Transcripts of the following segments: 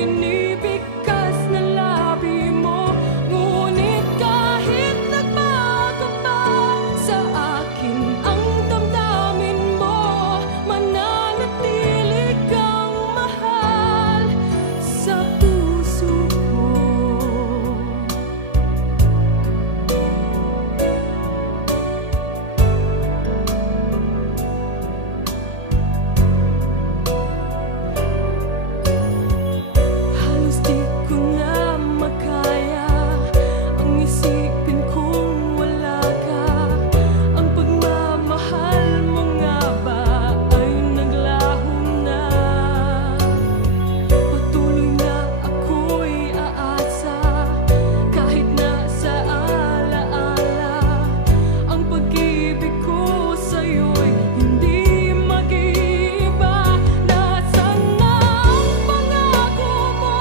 binibigkas na labi mo. Ngunit kahit nagbago pa sa akin ang damdamin mo, mananatili kang mahal sa puso ko. Halos di ko na makaya ang isipin kung wala ka. Ang pagmamahal mo nga ba ay naglaho na? Patuloy na ako'y aasa kahit nasa alaala. Ang pag-ibig ko sa'yo'y hindi mag-iiba. Nasaan na ang pangako mo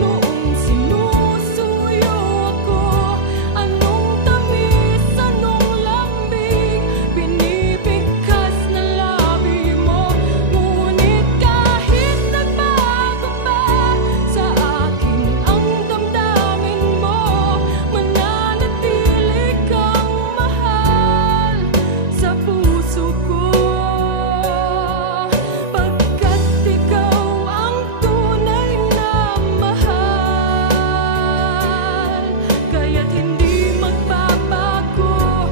noong sinusuyo ako? Anong tamis, anong lambing binibigkas na labi mo? Ngunit kahit nagbago pa sa akin ang damdamin mo, mananatili kang mahal sa puso ko. Pagkat ikaw ang tunay na mahal, kaya't hindi magbabago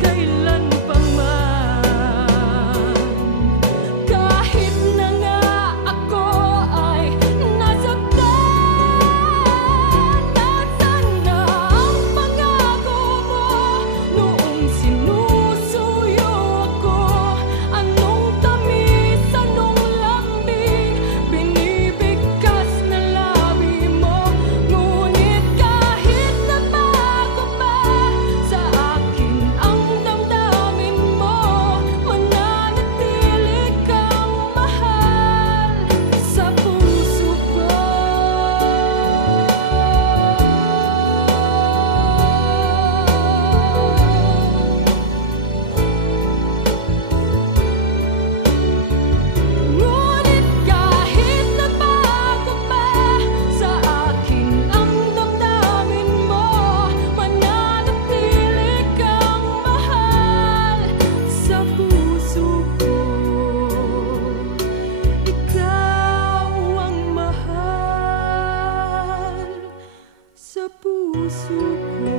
kailan pa man. Kahit na nga ako ay nasaktan, nasaan na ang pangako mo noong sinusuyo ako? Anong tamis, anong lambing binibigkas na labi mo? Ngunit kahit nagbago pa sa akin ang damdamin mo, mananatili kang mahal sa puso ko. Ngunit kahit nagbago pa sa akin ang damdamin mo, mananatili kang mahal sa puso ko. Ikaw ang mahal sa puso ko.